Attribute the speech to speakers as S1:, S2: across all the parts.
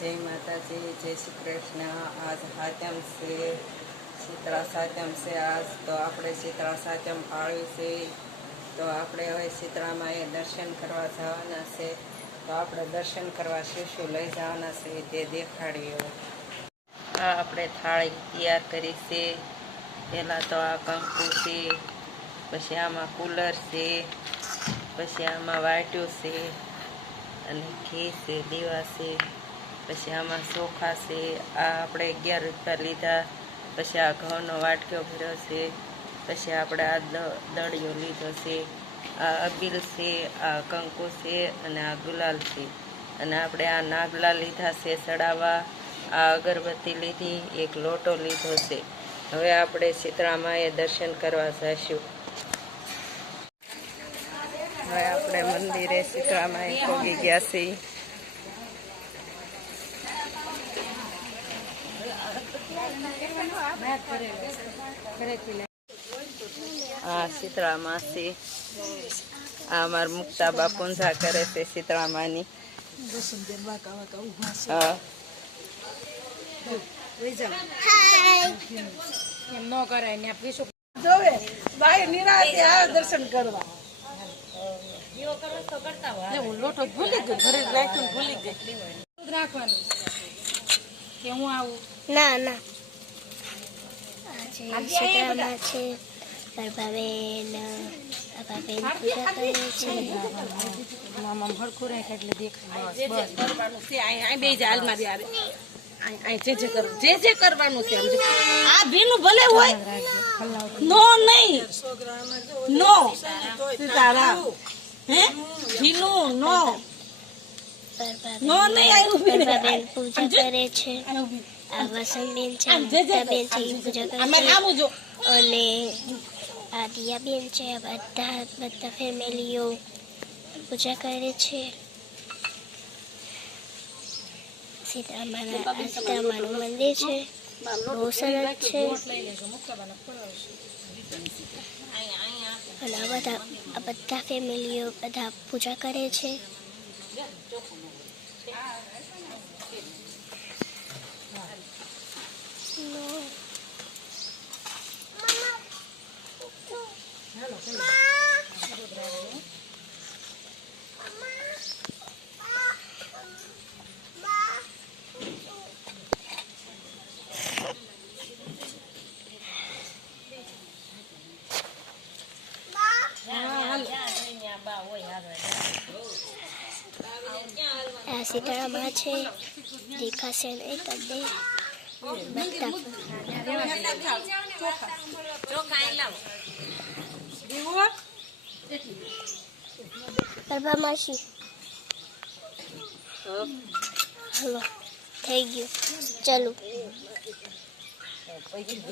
S1: જય માતાજી, જય શ્રી કૃષ્ણ. આજ સાતમ છે, શીતળા સાતમ છે આજ. તો આપણે શીતળા સાતમ પાળવી છે. તો આપણે હવે શીતળામાં એ દર્શન કરવા જવાના છે. તો આપણે દર્શન કરવા શું શું લઈ જવાના છે તે દેખાડીએ. આ આપણે થાળી તૈયાર કરી છે. પહેલાં તો આ કંકુ છે, પછી આમાં કુલર છે, પછી આમાં વાટ્યું છે, અને ઘી છે, દીવા છે. પછી આમાં ચોખા છે આ આપણે અગિયાર રૂપિયા લીધા. પછી આ ઘઉંનો વાટક્યો ભર્યો છે. પછી આપણે આ દળિયો લીધો છે. આ અબીલ છે, આ કંકુ છે અને આ ગુલાલ છે. અને આપણે આ નાગલા લીધા છે ચડાવવા આ અગરબત્તી લીધી, એક લોટો લીધો છે. હવે આપણે સીતરામાએ દર્શન કરવા જઈશું હવે આપણે મંદિરે સીતરામાએ પહોંચી ગયા છીએ. આ શીતળા માસી. આ અમાર મુક્તા બા પૂંજા કરે છે શીતળા માની. હા.
S2: એમ ન કરાય ને પીશું
S3: જોવે બાય નિરાતે આ દર્શન કરવા.
S2: લોટો ભૂલી ગઈ ઘરે રાખ્યું ભૂલી ગઈ. રાખવાનું. કે હું આવું?
S4: ના ના. આજે શીતળામાં છે. ગરબાબેન અપાબેન પૂજા કરે છે.
S2: મામા હરખું રાખે એટલે દેખાય. બસ બસ. કરવાનું છે અહીં અહીં બે જ હાલમાં આવે. જે જે કરવું જે જે કરવાનું છે આ ભીનું ભલે હોય નો નહીં. નો. સીતારામ. હે? ભીનું નો. નો નહીં આવ્યું
S4: પૂજા કરે છે. આ વસંતબેન છે
S2: આમ જે જે
S4: બેન છે એ પૂજા કરે છે અને આ દિયાબેન છે આ બધા બધા ફેમિલીઓ પૂજા કરે છે સીતારામાના આ મંદિર છે બહુ સરસ છે અને બધા આ બધા ફેમિલીઓ બધા પૂજા કરે છે સીતારામા છે દેખાશે નહીં તમને બધા ગરબા માસી હલો થઈ ગયું ચાલો
S2: કરી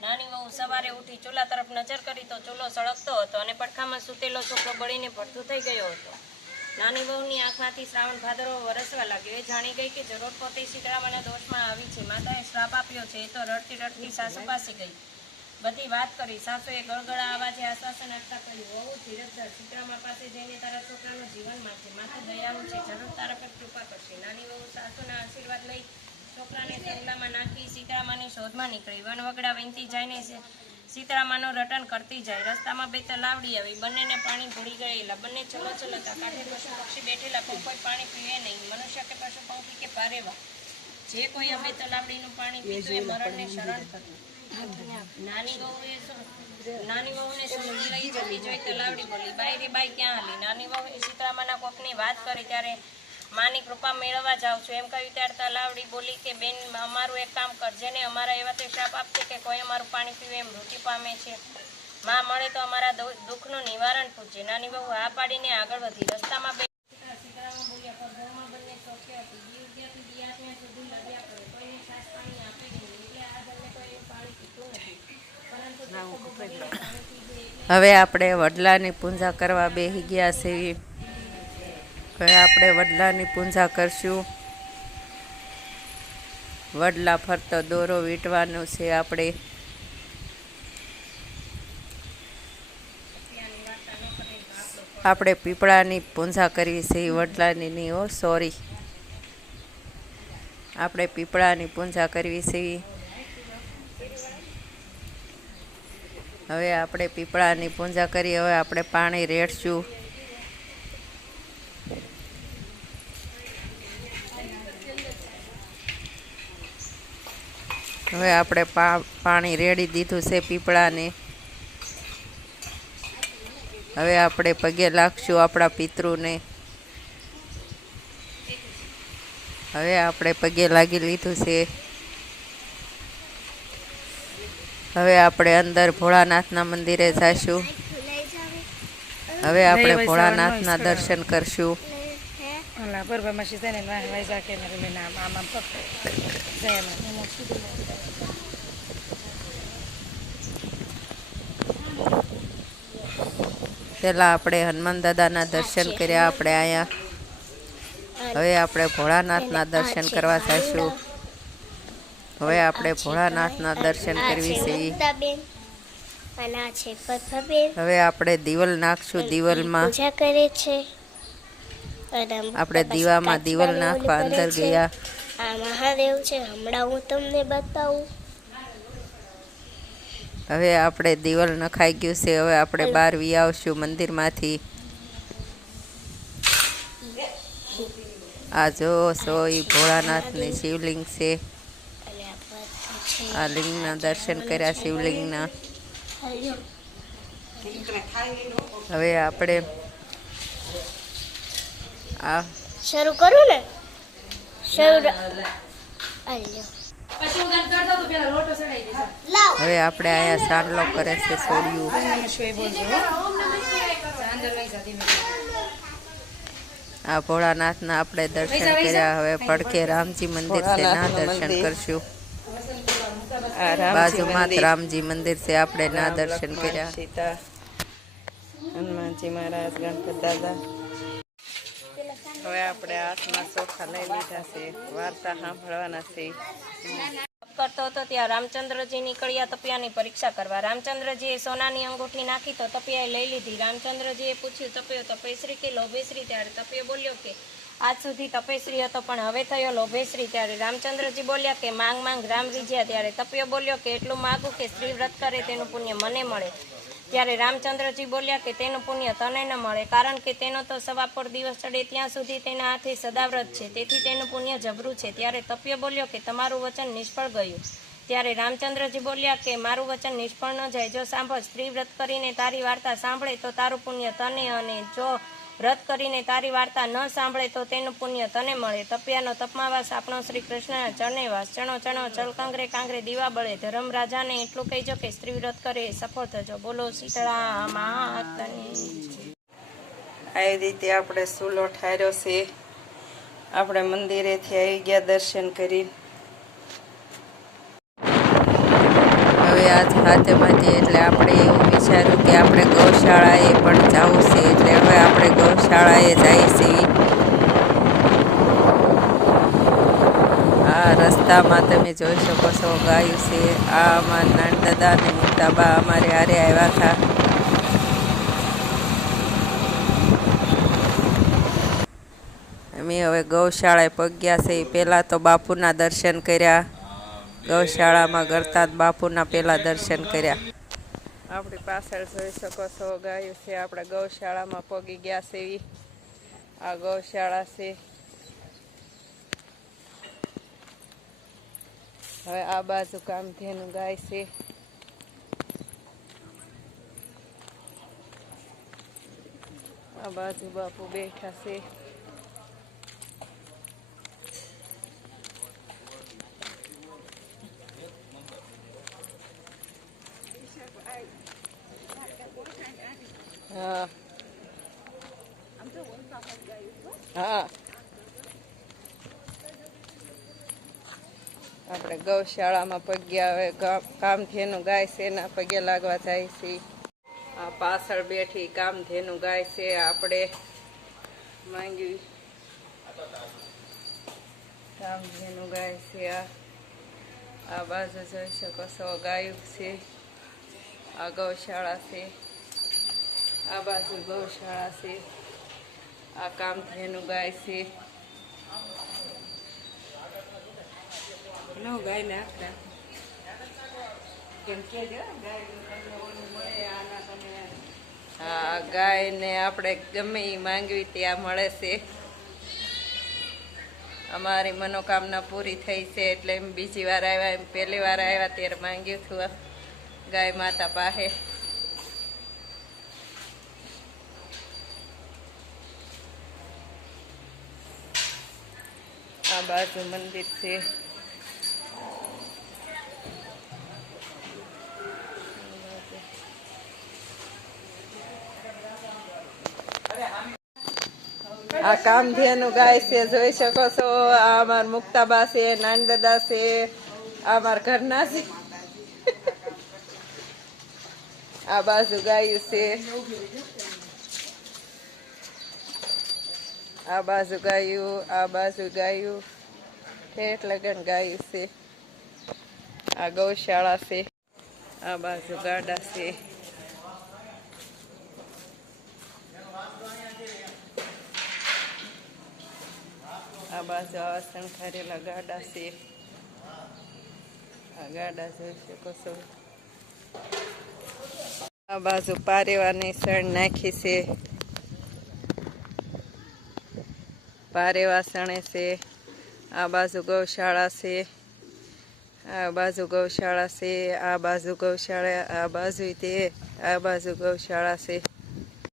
S1: નાની વહુ સવારે ઉઠી ચૂલા તરફ નજર કરી તો ચૂલો સળગતો હતો અને પડખામાં સૂતેલો છોકરો બળીને ભડથું થઈ ગયો હતો. નાની વહુની આંખમાંથી શ્રાવણ ભાદરવો વરસવા લાગ્યો. એ જાણી ગઈ કે જરૂર પોતે શીતળામાના દોષમાં આવી છે. માતાએ શ્રાપ આપ્યો છે, એ તો રડતી રડતી સાસુ પાસે ગઈ. બધી વાત કરી. સાસુએ ગળગળા અવાજે આશ્વાસન આપતા કહ્યું, વહુ ધીરજધર સીતરામા પાસે જઈને તારા છોકરાનું જીવન માંગશે માતા દયાળુ છે. જરૂર તારા પર કૃપા કરશે. નાની વહુ સાસુના આશીર્વાદ લઈ છોકરાને જંગલામાં નાખી સીતારામાની શોધમાં નીકળી. વનવગડા વિનતી જઈને સીતારામાનું રટન કરતી જાય. રસ્તામાં બે તલાવડી આવી. બંનેને પાણી ભૂલી ગયેલા. બંને ચલો ચલતા કાંઠે પશુ પક્ષી બેઠેલા. કોઈ પાણી પીવે નહીં. મનુષ્ય કે પશુ પંખી કે પારેવા. જે કોઈ અમે તલાવડીનું પાણી પીતું એ મરણને શરણ થતું. નાની શું- નાની વહુને સમજી રહી જોઈ તલાવડી બોલી, બાઈ રે બાઈ, ક્યાં હાલી? નાની વહુ સીતરામાના કોકની વાત કરી ત્યારે માની કૃપા મેળવવા જાઉં છું. એમ કહ્યું ત્યારે તલાવડી બોલી કે બેન અમારું એક કામ કરજે ને અમારા એવા તે શાપ આપશે કે કોઈ અમારું પાણી પીવે એમ મૃત્યુ પામે છે. માં મળે તો અમારા દુઃખનું નિવારણ પૂછે. નાની બહુ આ પાડીને આગળ વધી. રસ્તામાં બે સીતારામ બોલ્યા પર ઘરમાં બંને ચોખ્ય હતી. દીવ ત્યાંથી સુધી લડ્યા કરે. કોઈને સાસ પાણી આપે નહીં. એટલે આ બંને કોઈ પાણી પીતું નથી. પરંતુ
S5: હવે આપણે વડલાની પૂજા કરવા બેસી ગયા છે હવે આપણે વડલાની પૂજા કરશું. વડલા ફરતો દોરો વીંટવાનો છે આપણે. આપણે પીપળાની પૂજા કરવી છે વડલાની નહીં હો સોરી આપણે પીપળાની પૂજા કરવી છે હવે આપણે પીપળાની પૂજા કરી, હવે આપણે પાણી રેડશું. હવે આપણે પાણી રેડી દીધું છે પીપળાને. હવે આપણે પગે લાગશું આપણા પિતૃને. હવે આપણે પગે લાગી લીધું છે. હવે આપણે અંદર ભોળાનાથના મંદિરે જઈશું હવે આપણે ભોળાનાથના દર્શન કરશું.
S3: ઓલા પરબામાં સીધા ને વાહ વાહ જાકે ને રમે નામ આમ આમ પકડે જય માં
S5: પહેલાં આપણે હનુમાન દાદાના દર્શન કર્યા આપણે અહીંયા હવે આપણે ભોળાનાથના દર્શન કરવા જઈશું હવે આપણે ભોળાનાથના દર્શન કરવી છે.
S4: છે
S5: હવે આપણે દિવલ નાખશું દિવલમાં.
S4: પૂજા કરે છે. આમ
S5: આપણે દીવામાં દીવલ નાખવા અંદર ગયા.
S4: આ મહાદેવ છે. હમણાં હું તમને બતાવું.
S5: હવે આપણે દીવલ નખાઈ ગયું છે. હવે આપણે બહાર વી આવશું મંદિરમાંથી. આ જો સો ઈ ભોળાનાથની શિવલિંગ છે.
S4: આ
S5: લિંગના દર્શન કર્યા શિવલિંગના. હવે આપણે આ
S4: શરૂ કરું ને? શરૂ
S5: હવે આપણે અહીંયા સાંડલો કરે છે સોડિયું. આ ભોળાનાથના આપણે દર્શન કર્યા હવે પડખે રામજી મંદિર છે ના દર્શન કરશું. બાજુમાં જ રામજી મંદિર છે આપણે ના દર્શન કર્યા.
S3: હનુમાનજી મહારાજ ગણપત દાદા. હવે આપણે હાથમાં ચોખા લઈ લીધા છે, વાર્તા સાંભળવાના છે.
S1: કરતો હતો ત્યાં રામચંદ્રજી નીકળ્યા તપિયાની પરીક્ષા કરવા. રામચંદ્રજીએ સોનાની અંગૂઠી નાખી તો તપિયાએ લઈ લીધી. રામચંદ્રજીએ પૂછ્યું, તપયો, તપેશ્રી કે લોભેશ્રી? ત્યારે તપિયો બોલ્યો કે, આજ સુધી તપેશ્રી હતો, પણ હવે થયો લોભેશ્રી. ત્યારે રામચંદ્રજી બોલ્યા કે, માંગ માંગ, રામ રીજ્યા ત્યારે તપિયો બોલ્યો કે, એટલું માગું કે સ્ત્રી વ્રત કરે તેનું પુણ્ય મને મળે. ત્યારે રામચંદ્રજી બોલ્યા કે તેનું પુણ્ય તને ન મળે, કારણ કે તેનો તો સવા પર દિવસ ચડે ત્યાં સુધી તેના હાથે સદાવ્રત છે. તેથી તેનું પુણ્ય જબરું છે. ત્યારે તપ્ય બોલ્યો કે તમારું વચન નિષ્ફળ ગયું. ત્યારે રામચંદ્રજી બોલ્યા કે મારું વચન નિષ્ફળ ન જાય, જો સાંભળ સ્ત્રી વ્રત કરીને તારી વાર્તા સાંભળે તો તારું પુણ્ય તને અને જો વ્રત કરીને તારી વાર્તા ન સાંભળે તો તેનું પુણ્ય તને મળે. તપિયાનો તપમાવાસ આપણો શ્રી કૃષ્ણના ચરણેવાસ. ચણો ચણો, ચલ કાંગરે કાંગરે, દીવા બળે. ધર્મ રાજાને એટલું કહેજો કે સ્ત્રી વ્રત કરે, સફળ થજો. બોલો સીતળા માતની
S3: આવી રીતે આપણે સૂલો ઠાર્યો છે. આપણે મંદિરેથી આવી ગયા દર્શન કરી.
S5: આજ હાથેમાંથી એટલે આપણે એવું વિચાર્યું કે આપણે ગૌશાળાએ પણ જવું છે એટલે હવે આપણે ગૌશાળાએ જઈએ છીએ આ રસ્તામાં તમે જોઈ શકો છો ગાયું છે. આ અમારા નાનદાદા અને મોટા બા અમારે હારે આવ્યા હતા. અમે હવે ગૌશાળાએ પગ્યા છે. પહેલાં તો બાપુના દર્શન કર્યા. ગૌશાળામાં ગરતા જ બાપુના પેલા દર્શન કર્યા.
S3: આપણી પાછળ જોઈ શકો છો, ગાયું છે, આપણે ગૌશાળામાં પગી ગયા છે. આ ગૌશાળા છે. હવે આ બાજુ કામધેનું ગાય છે. આ બાજુ બાપુ બેઠા છે હા હા. આપણે ગૌશાળામાં પગ્યા હવે ગા- કામધેનું ગાય છે એના પગે લાગવા જાય છે. આ પાછળ બેઠી કામધેનું ગાય છે. આપણે માંગી કામધેનું ગાય છે આ. આ બાજુ જોઈ શકો છો, ગાયું છે. આ ગૌશાળા છે. આ બાજુ ગૌશાળા છે. આ ગાય છે. નવ ગાય ને કેમ કે હા ગાય ને આપણે ગમે એ માંગવી ત્યાં મળે છે. અમારી મનોકામના પૂરી થઈ છે એટલે એમ બીજી વાર આવ્યા એમ પહેલી વાર આવ્યા ત્યારે માંગ્યું હતું ગાય માતા પાસે. આ બાજુ મંદિર છે. આ કામધેનું ગાય છે, જોઈ શકો છો. આ અમાર મુક્તાબા છે, નાનદાદા છે, આ અમારા ઘરના છે. આ બાજુ ગાયું છે. આ બાજુ ગાયું આ બાજુ ગાયું. ઠેઠ લગન ગાયું છે. આ ગૌશાળા છે. આ બાજુ ગાડા છે. આ બાજુ આવા શણખારેલા ગાડા છે. આ ગાડા જોઈ શકો છો આ બાજુ પારેવાની સણ નાખી છે. પારેવા વાસણે છે, આ બાજુ ગૌશાળા છે, આ બાજુ ગૌશાળા છે, આ બાજુ ગૌશાળા, આ બાજુ તે, આ બાજુ ગૌશાળા છે.